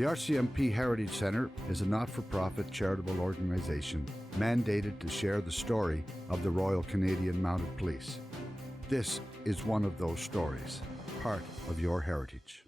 The RCMP Heritage Centre is a not-for-profit charitable organisation mandated to share the story of the Royal Canadian Mounted Police. This is one of those stories, part of your heritage.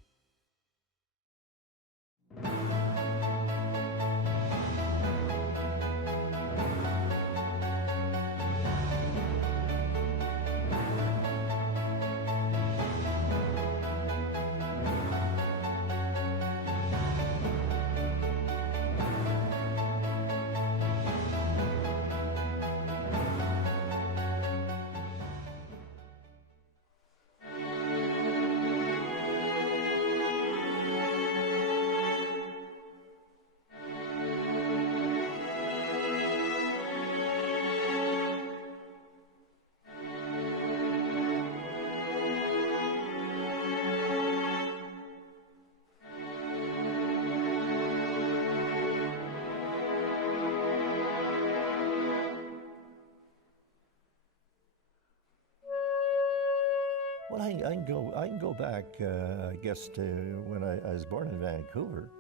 Well, I can go back, I guess, to when I was born in Vancouver,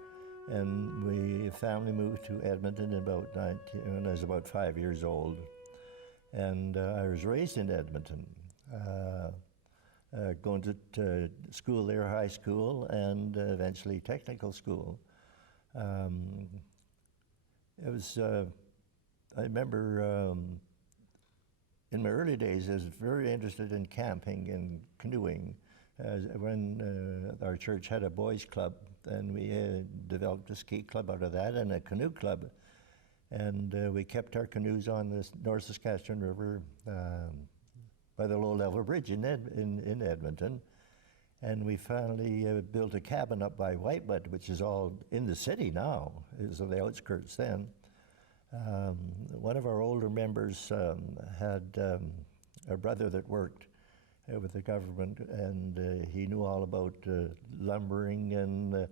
and family moved to Edmonton when I was about 5 years old, and I was raised in Edmonton, going to school there, high school, and eventually technical school. I remember. In my early days, I was very interested in camping and canoeing. When our church had a boys' club, and we developed a ski club out of that and a canoe club. And we kept our canoes on the North Saskatchewan River by the low-level bridge in Edmonton. And we finally built a cabin up by Whitewood, which is all in the city now. It was on the outskirts then. One of our older members had a brother that worked with the government, and he knew all about lumbering and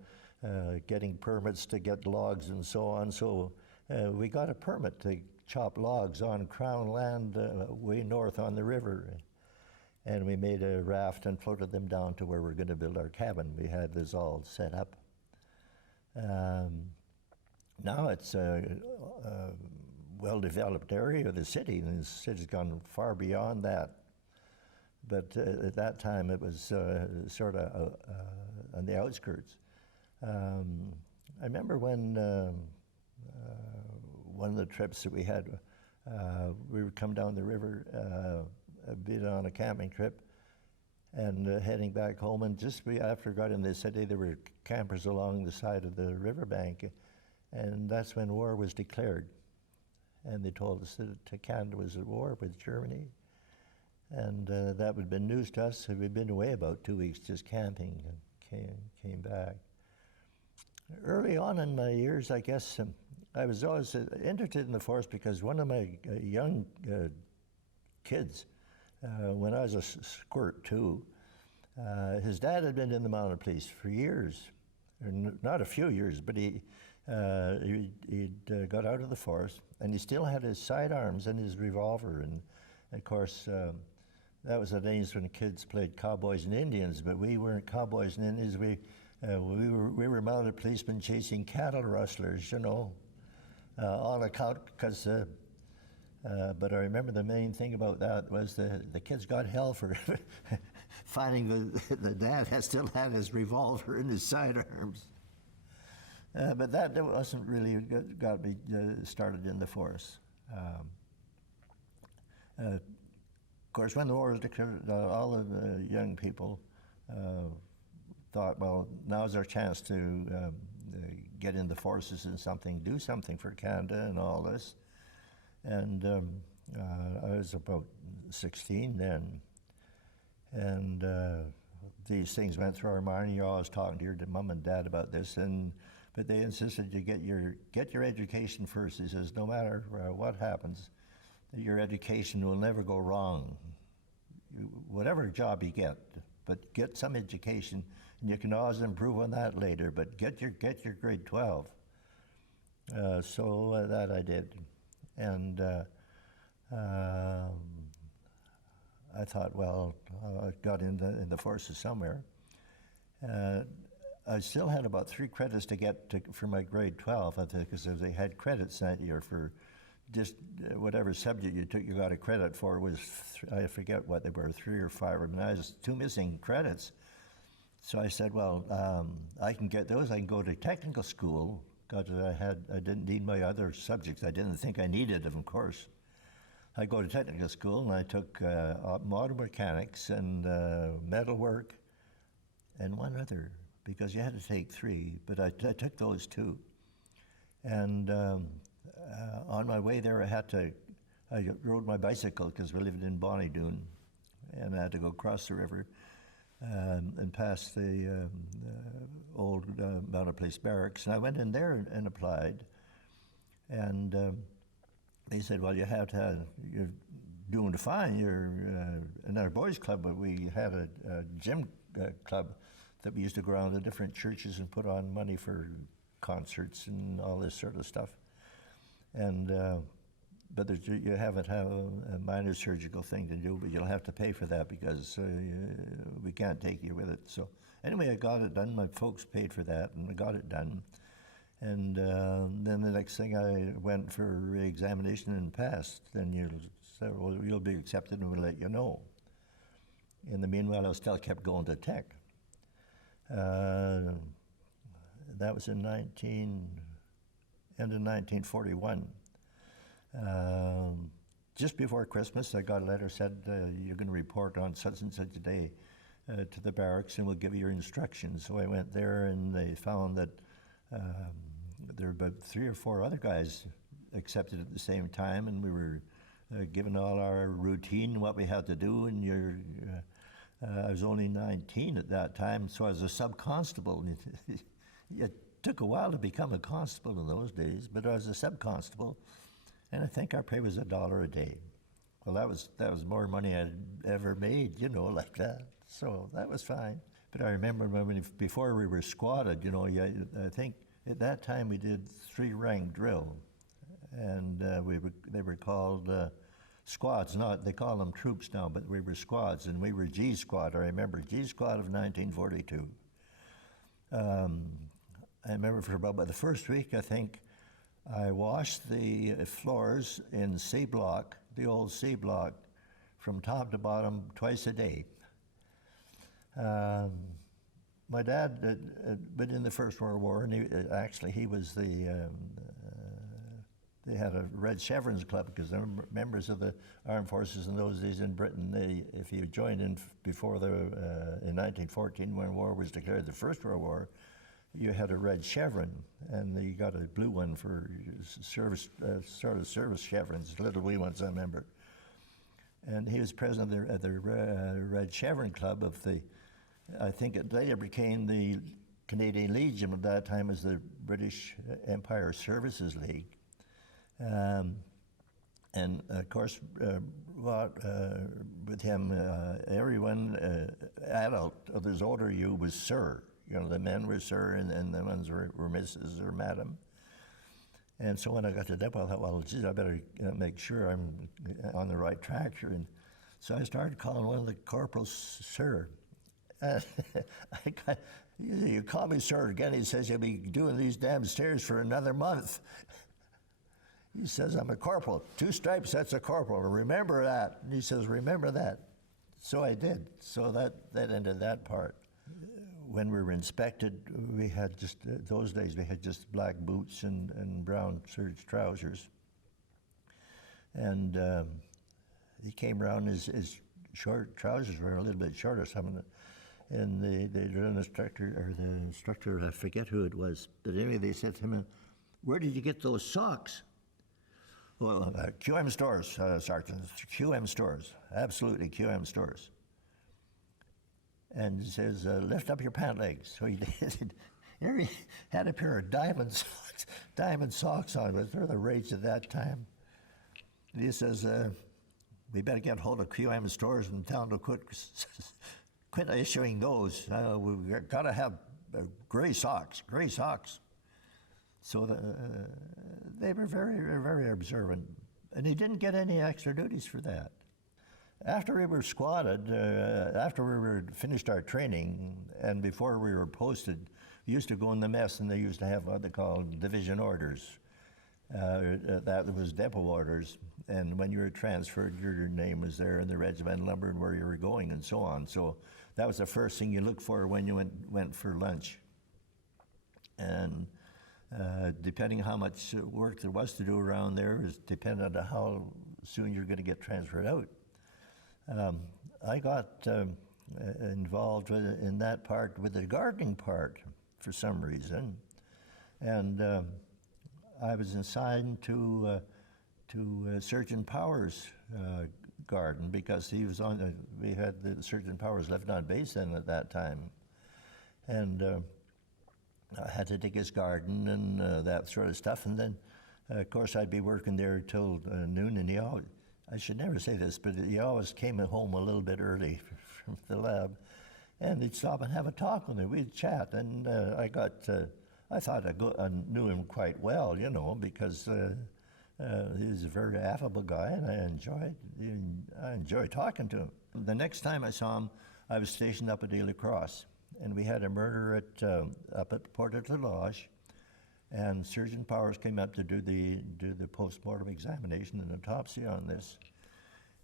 getting permits to get logs and so on. So we got a permit to chop logs on Crown land way north on the river. And we made a raft and floated them down to where we're going to build our cabin. We had this all set up. Now it's a well-developed area of the city, and the city's gone far beyond that. But at that time, it was sort of on the outskirts. I remember when one of the trips that we had, we would come down the river, been on a camping trip, and heading back home, and just after we got in the city, there were campers along the side of the riverbank. And that's when war was declared. And they told us that Canada was at war with Germany. And that would have been news to us. We'd been away about 2 weeks just camping and came back. Early on in my years, I guess, I was always interested in the force because one of my young kids, when I was a squirt too, his dad had been in the Mounted Police for years. Not a few years, but he'd got out of the force, and he still had his sidearms and his revolver. And of course, that was the days when kids played cowboys and Indians, but we weren't cowboys and Indians. We were mounted policemen chasing cattle rustlers, you know, on account because. But I remember the main thing about that was the kids got hell for finding the dad still had his revolver in his sidearms. But that wasn't really got me started in the force. Of course, when the war was declared, all of the young people thought, well, now's our chance to get in the forces and do something for Canada and all this. And I was about 16 then, and these things went through our mind. You're always talking to your mom and dad about this, but they insisted you get your education first. He says, no matter what happens, your education will never go wrong. Whatever job you get, but get some education, and you can always improve on that later. But get your grade 12. So that I did, and I thought, well, I got in the forces somewhere. I still had about 3 credits to get for my grade 12, I think, because they had credits that year for just whatever subject you took, you got a credit for. Was I forget what they were, 3 or 5. I mean, I was 2 missing credits. So I said, well, I can get those. I can go to technical school, because I didn't need my other subjects. I didn't think I needed them, of course. I go to technical school, and I took auto mechanics and metalwork and one other, because you had to take 3, but I took those 2. And on my way there, I rode my bicycle, because we lived in Bonnydoon, and I had to go across the river and past the old Mounted Police Barracks. And I went in there and applied, and they said, well, you're doing fine. You're in our boys' club, but we had a gym club that we used to go around to different churches and put on money for concerts and all this sort of stuff. And but you haven't have a minor surgical thing to do, but you'll have to pay for that, because we can't take you with it. So anyway, I got it done. My folks paid for that, and I got it done. And then the next thing, I went for re-examination and passed. Then you'll be accepted, and we'll let you know. In the meanwhile, I still kept going to tech. That was in end of 1941. Just before Christmas, I got a letter said, you're going to report on such and such a day to the barracks, and we'll give you your instructions. So I went there, and they found that there were about 3 or 4 other guys accepted at the same time, and we were given all our routine, what we had to do. And I was only 19 at that time, so I was a sub-constable. It took a while to become a constable in those days, but I was a sub-constable, and I think our pay was $1 a day. Well, that was more money I'd ever made, like that. So that was fine. But I remember before we were squatted, I think at that time we did 3-rank drill, and they were called squads. They call them troops now, but we were squads, and we were G Squad. I remember G Squad of 1942. I remember for about the first week, I think, I washed the floors in C block, the old C block, from top to bottom twice a day. My dad had been in the First World War, and he was they had a Red Chevrons Club, because they were members of the armed forces in those days in Britain. If you joined in before in 1914, when war was declared the First World War, you had a red chevron, and you got a blue one for service, sort of service chevrons, little wee ones, I remember. And he was president of the Red Chevron Club of I think it later became the Canadian Legion. At that time as the British Empire Services League. And of course, with him, everyone, adult, others older you was sir. The men were sir, and the ones were Mrs. or Madam. And so when I got to depot, I thought, well, geez, I better make sure I'm on the right track here. And so I started calling one of the corporals sir. You call me sir again, he says, you'll be doing these damn stairs for another month. He says, I'm a corporal. 2 stripes, that's a corporal. Remember that. And he says, remember that. So I did. So that ended that part. When we were inspected, we had just, those days, we had just black boots and brown serge trousers. And he came around, his short trousers were a little bit shorter, some of them. And the drill instructor, I forget who it was, but anyway, they said to him, where did you get those socks? Well, QM stores, Sergeant, QM stores, absolutely QM stores. And he says, lift up your pant legs. So he did. He had a pair of diamond socks on, but they're the rage at that time. And he says, we better get hold of QM stores and tell them to quit issuing those. We've got to have gray socks. So they were very, very observant. And he didn't get any extra duties for that. After we were squatted, after we were finished our training, and before we were posted, We used to go in the mess, and they used to have what they call division orders. That was depot orders, and when you were transferred, your name was there in the regimental number and where you were going and so on. So that was the first thing you looked for when you went for lunch. And depending how much work there was to do around there, was dependent on how soon you're going to get transferred out. I got involved in that part, with the gardening part, for some reason, and I was assigned to Surgeon Powers' garden, because he was on. We had the Surgeon Powers lived on base then at that time, and I had to dig his garden and that sort of stuff. And then, of course, I'd be working there till noon, and I should never say this, but he always came home a little bit early from the lab, and he'd stop and have a talk with me. We'd chat, and I thought I knew him quite well, you know, because he was a very affable guy, and I enjoyed talking to him. The next time I saw him, I was stationed up at Ely Cross, and we had a murder up at Port of Lodge, and Surgeon Powers came up to do the post-mortem examination and autopsy on this.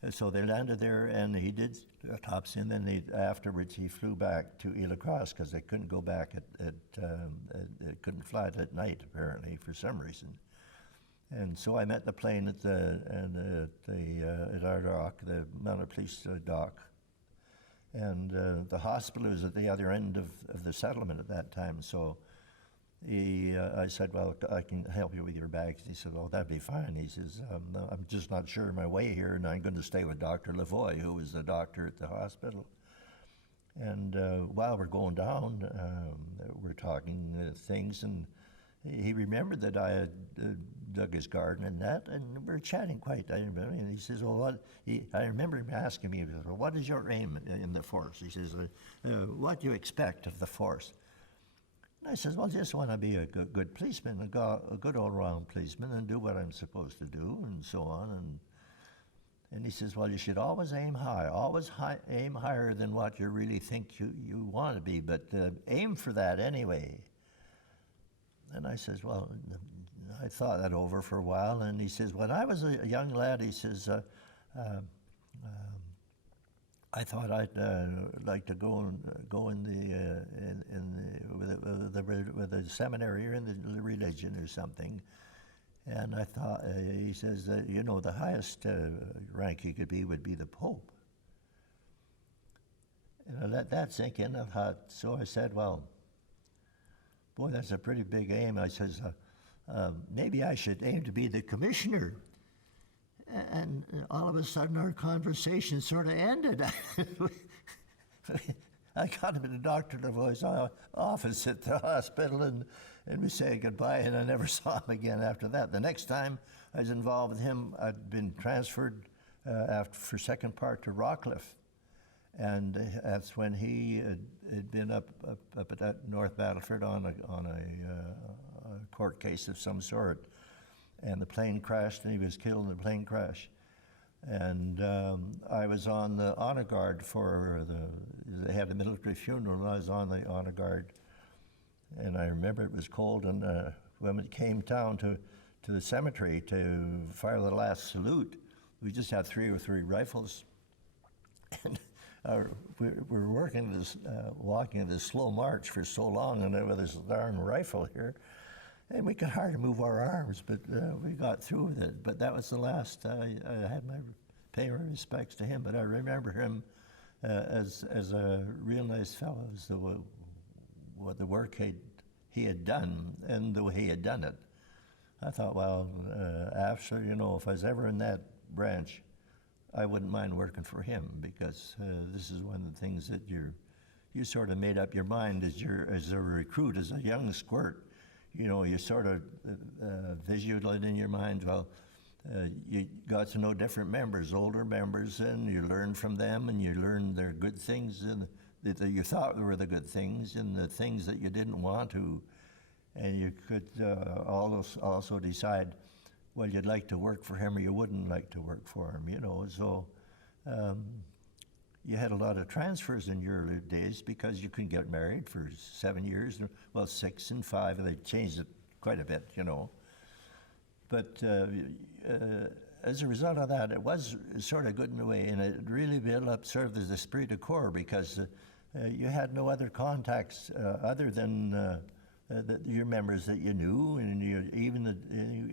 And so they landed there, and he did autopsy, and then afterwards he flew back to Ely Cross, because they couldn't go back they couldn't fly it at night, apparently, for some reason. And so I met the plane at our dock, the Mounted Police dock. And the hospital was at the other end of the settlement at that time. So I said, well, I can help you with your bags. He said, oh, that'd be fine. He says, I'm just not sure of my way here, and I'm going to stay with Dr. Lavoie, who was the doctor at the hospital. And while we're going down, we're talking things, and he remembered that I had dug his garden and that, and we were chatting quite. And he says, well, I remember him asking me, well, what is your aim in the force? He says, what do you expect of the force? And I says, well, I just want to be a good policeman, a good all-round policeman, and do what I'm supposed to do, and so on. And he says, well, you should always aim high, aim higher than what you really think you want to be, but aim for that anyway. And I says, well, I thought that over for a while, and he says, when I was a young lad, he says, I thought I'd like to go with the seminary or in the religion or something. And I thought, he says, you know, the highest rank you could be would be the Pope. And I let that sink in. I thought, so I said, well, boy, that's a pretty big aim. I says, maybe I should aim to be the commissioner. And all of a sudden, our conversation sort of ended. I got him in Dr. Lavoie's office at the hospital, and we said goodbye, and I never saw him again after that. The next time I was involved with him, I'd been transferred for second part to Rockcliffe. And that's when he had been up at that North Battleford on a court case of some sort. And the plane crashed, and he was killed in the plane crash. And I was on the honor guard they had a military funeral, and I was on the honor guard. And I remember it was cold, and when it came down to the cemetery to fire the last salute, we just had 3 rifles. And we're walking this slow march for so long, and with this darn rifle here, and we could hardly move our arms, but we got through with it. But that was the last I had pay my respects to him. But I remember him as a real nice fellow, as what the work he had done and the way he had done it. I thought, well, after, you know, if I was ever in that branch, I wouldn't mind working for him, because this is one of the things that you sort of made up your mind as a recruit, as a young squirt. You know, you sort of visual it in your mind. Well, you got to know different members, older members, and you learn from them, and you learn their good things and that you thought were the good things, and the things that you didn't want to, and you could also decide, well, you'd like to work for him or you wouldn't like to work for him, you know. So you had a lot of transfers in your early days because you couldn't get married for 7 years, well, 6 and 5, and they changed it quite a bit, you know. But as a result of that, it was sort of good in a way, and it really built up sort of the esprit de corps, because you had no other contacts other than your members that you knew, and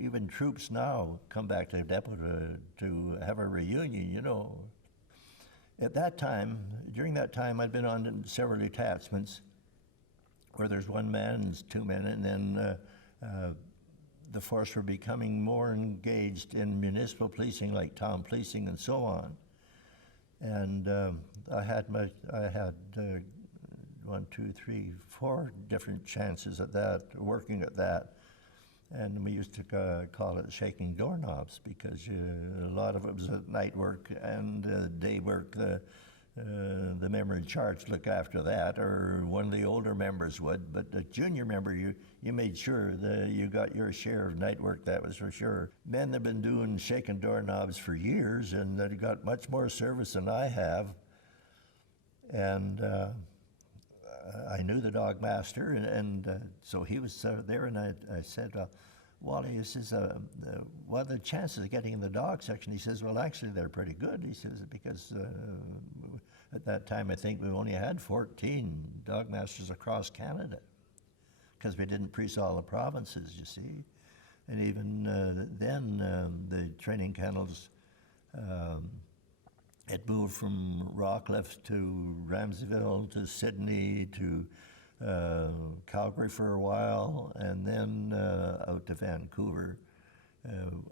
even troops now come back to depot to have a reunion, you know. At that time, during that time, I'd been on several detachments where there's 1 man and 2 men, and then the force were becoming more engaged in municipal policing, like town policing and so on. And I had 1, 2, 3, 4 different chances at that, working at that. And we used to call it shaking doorknobs, because a lot of it was at night work and day work. The member in charge looked after that, or one of the older members would. But the junior member, you made sure that you got your share of night work, that was for sure. Men have been doing shaking doorknobs for years, and they got much more service than I have. And I knew the dog master, and so he was there, and I said, Wally, this is what are the chances of getting in the dog section? He says, well, actually, they're pretty good. He says, because at that time, I think we only had 14 dog masters across Canada, because we didn't police all the provinces, you see. And even then, the training kennels it moved from Rockcliffe to Ramseyville to Sydney to Calgary for a while, and then out to Vancouver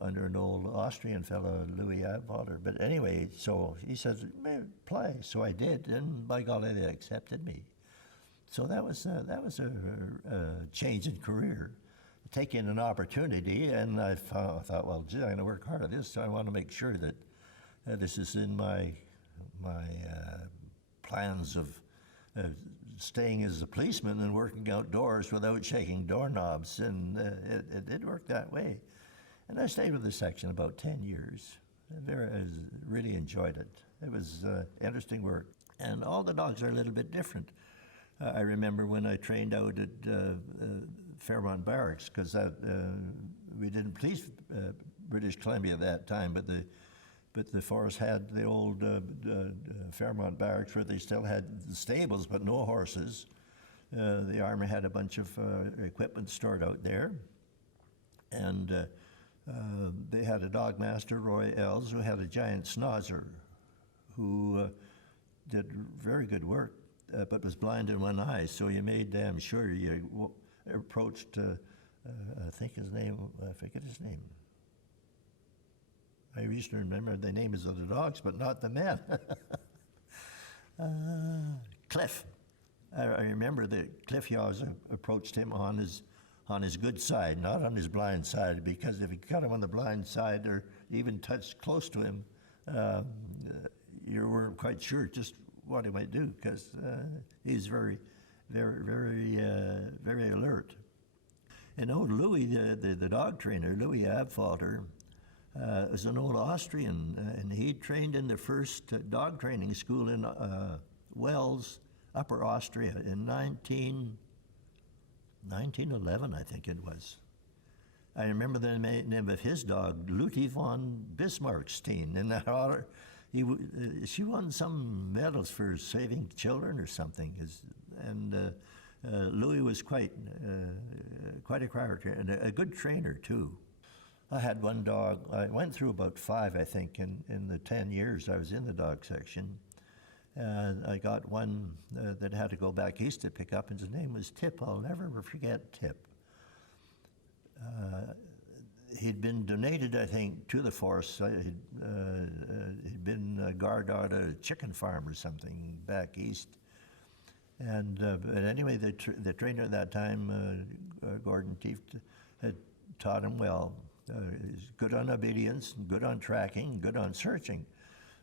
under an old Austrian fellow, Louis Abvalder. But anyway, so he said, play. So I did, and by golly, they accepted me. So that was a change in career, taking an opportunity, and I thought, well, gee, I'm going to work hard at this, so I want to make sure that this is in my plans of staying as a policeman and working outdoors without shaking doorknobs, and it did work that way. And I stayed with the section about 10 years. I really enjoyed it. It was interesting work. And all the dogs are a little bit different. I remember when I trained out at Fairmont Barracks, because we didn't police British Columbia at that time, but the force had the old Fairmont Barracks where they still had the stables but no horses. The Army had a bunch of equipment stored out there, and they had a dog master, Roy Ells, who had a giant schnauzer who did very good work, but was blind in one eye, so you made damn sure you approached, I think his name, I forget his name. I used to remember the names of the dogs, but not the men. Cliff. I remember that Cliff, you always approached him on his good side, not on his blind side, because if you cut him on the blind side or even touched close to him, you weren't quite sure just what he might do, because he's very, very, very, very alert. And old Louis, the dog trainer, Louis Abvalder, was an old Austrian, and he trained in the first dog training school in Wels, Upper Austria, in 1911, I think it was. I remember the name of his dog, Luti von Bismarckstein, and she won some medals for saving children or something. And Louis was quite a character, and a good trainer too. I had one dog. I went through about 5, I think, in the 10 years I was in the dog section. And I got one that had to go back east to pick up, and his name was Tip. I'll never forget Tip. He'd been donated, I think, to the force. He'd been a guard out at a chicken farm or something back east. And but anyway, the trainer at that time, Gordon 𝑇ℎ𝑒, had taught him well. He's good on obedience, good on tracking, good on searching.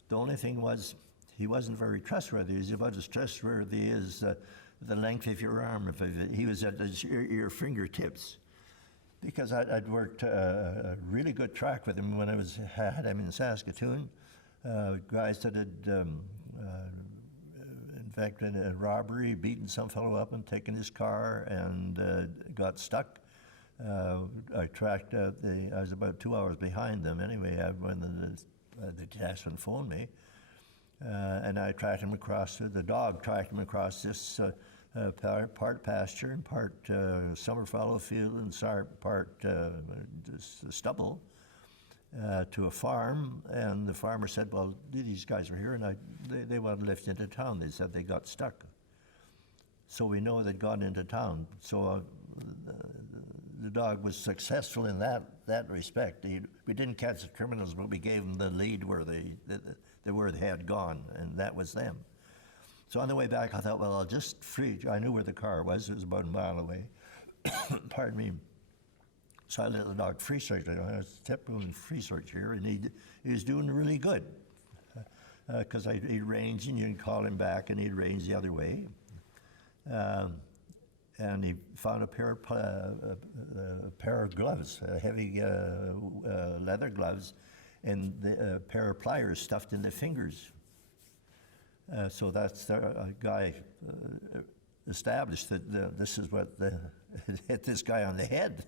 The only thing was he wasn't very trustworthy. He's about as trustworthy as the length of your arm. If he was at your fingertips. Because I'd worked a really good track with him when I had him in Saskatoon. Guys that had fact, in a robbery, beaten some fellow up and taken his car and got stuck. I tracked out I was about 2 hours behind them anyway when the detachment phoned me. And I tracked him across, the dog tracked him across this part pasture and part summer fallow field and part stubble to a farm. And the farmer said, well, these guys were here and they wanted to lift into town. They said they got stuck. So we know they'd gone into town. So the dog was successful in that respect. We didn't catch the criminals, but we gave them the lead where they had gone, and that was them. So on the way back, I thought, well, I'll just I knew where the car was. It was about a mile away. Pardon me. So I let the dog free search. I was typical in free search here, and he was doing really good. Because he'd range, and you can call him back, and he'd range the other way. And he found a pair of gloves, heavy leather gloves, and a pair of pliers stuffed in the fingers. So that's the guy established that this is what hit this guy on the head.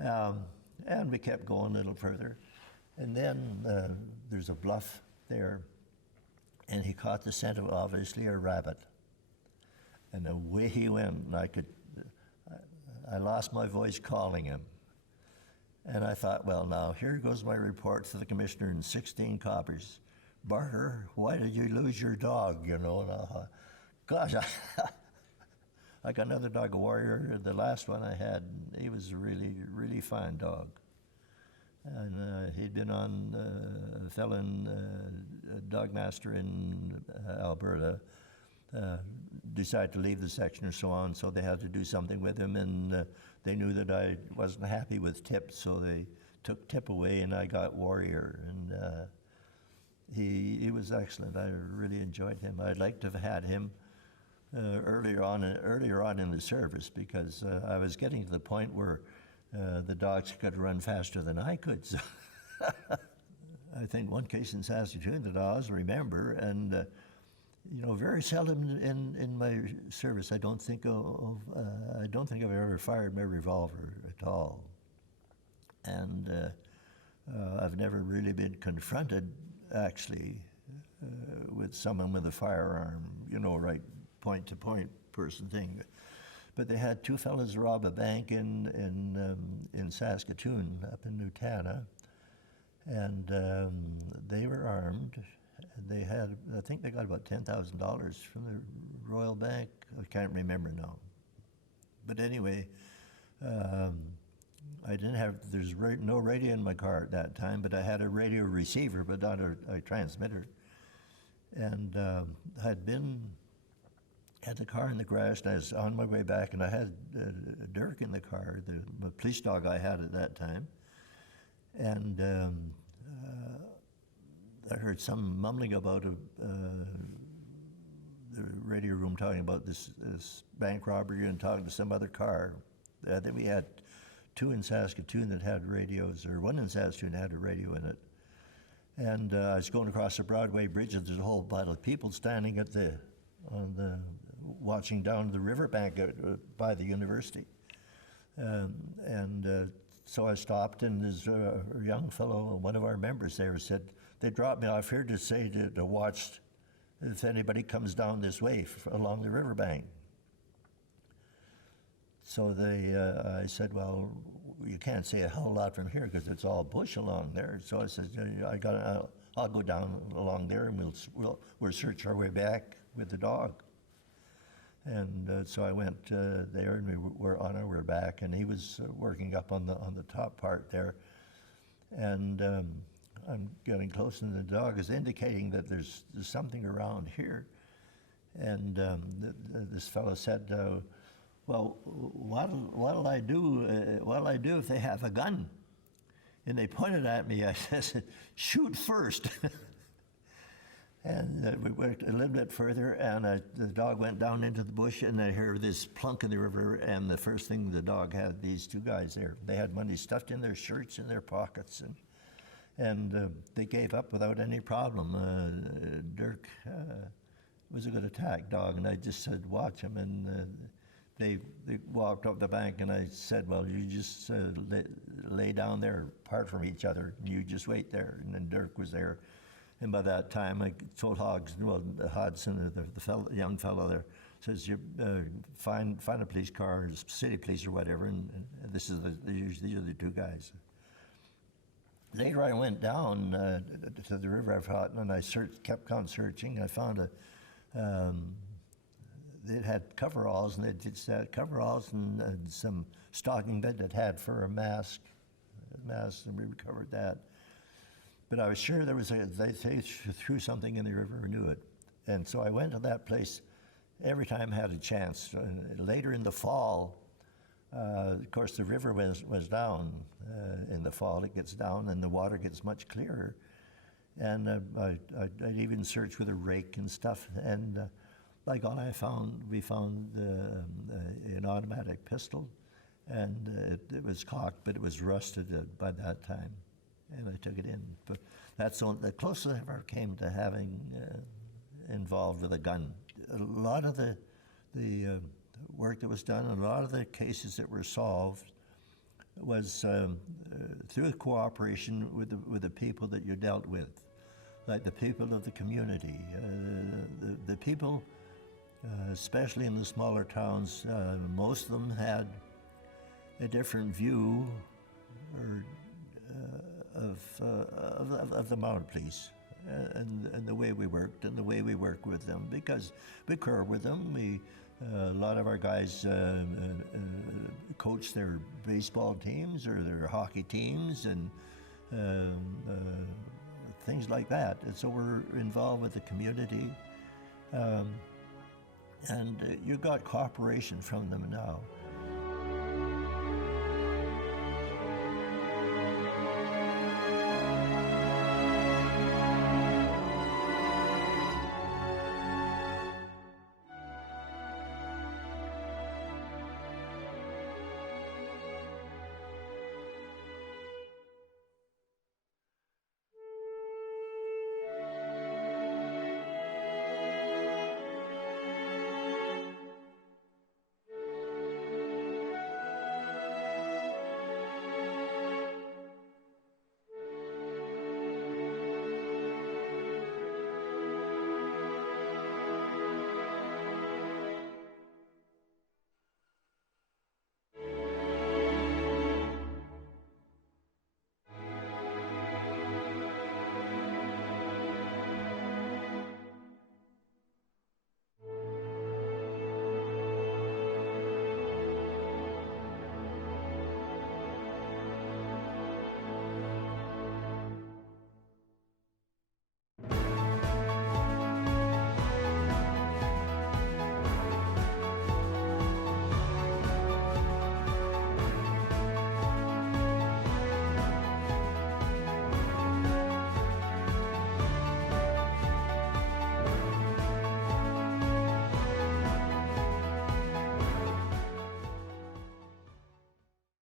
And we kept going a little further. And then there's a bluff there, and he caught the scent of obviously a rabbit. And away he went, and I lost my voice calling him. And I thought, well, now, here goes my report to the commissioner in 16 copies. Barker, why did you lose your dog, you know? And gosh, I got another dog, a Warrior. The last one I had, he was a really, really fine dog. And he'd been on a fellow dog master in Alberta, decided to leave the section or so on, so they had to do something with him, and they knew that I wasn't happy with Tip, so they took Tip away, and I got Warrior, and he was excellent. I really enjoyed him. I'd like to have had him earlier on in the service, because I was getting to the point where the dogs could run faster than I could. So I think one case in Saskatchewan that I always remember, and very seldom in my service I don't think I've ever fired my revolver at all, and I've never really been confronted actually with someone with a firearm, right point to point person thing. But they had two fellows rob a bank in Saskatoon, up in Nutana, and they were armed. They had, I think they got about $10,000 from the Royal Bank. I can't remember now. But anyway, I didn't have, there's no radio in my car at that time, but I had a radio receiver, but not a transmitter. And had the car in the garage, and I was on my way back, and I had Dirk in the car, the police dog I had at that time. And I heard some mumbling about the radio room talking about this bank robbery and talking to some other car. Then we had two in Saskatoon that had radios, or one in Saskatoon had a radio in it. And I was going across the Broadway Bridge, and there's a whole pile of people standing watching down the riverbank by the university. So I stopped, and there's a young fellow, one of our members there, said, they dropped me off here to say to watch if anybody comes down this way along the riverbank. So I said, well, you can't see a whole lot from here because it's all bush along there. So I said, I'll go down along there, and we'll search our way back with the dog. And so I went there, and we were on our way back, and he was working up on the top part there. And I'm getting close, and the dog is indicating that there's something around here. And this fellow said, well, what'll I do if they have a gun? And they pointed at me. I said, shoot first. And we went a little bit further, and the dog went down into the bush, and I heard this plunk in the river, and the first thing the dog had, these two guys there, they had money stuffed in their shirts and their pockets, and they gave up without any problem. Dirk was a good attack dog, and I just said, watch him. And they walked up the bank, and I said, well, you just lay down there apart from each other. You just wait there. And then Dirk was there. And by that time, I told Hodgson, the young fellow there, says, you find a police car, city police or whatever, and these are the two guys. Later, I went down to the river I've hot, and I kept on searching. I found they had coveralls, and they did coveralls and some stocking bed that had for a mask, and we recovered that. But I was sure they threw something in the river and knew it. And so I went to that place every time I had a chance. Later in the fall, of course, the river was down. In the fall, it gets down, and the water gets much clearer. And I'd even search with a rake and stuff. And like all we found an automatic pistol, and it was cocked, but it was rusted by that time. And I took it in. But that's the closest I ever came to having involved with a gun. A lot of the work that was done, a lot of the cases that were solved was through cooperation with the people that you dealt with, like the people of the community. The people, especially in the smaller towns, most of them had a different view of the mounted police and the way we worked and the way we work with them, because we care with them. A lot of our guys coach their baseball teams or their hockey teams and things like that. And so we're involved with the community. And you got cooperation from them now.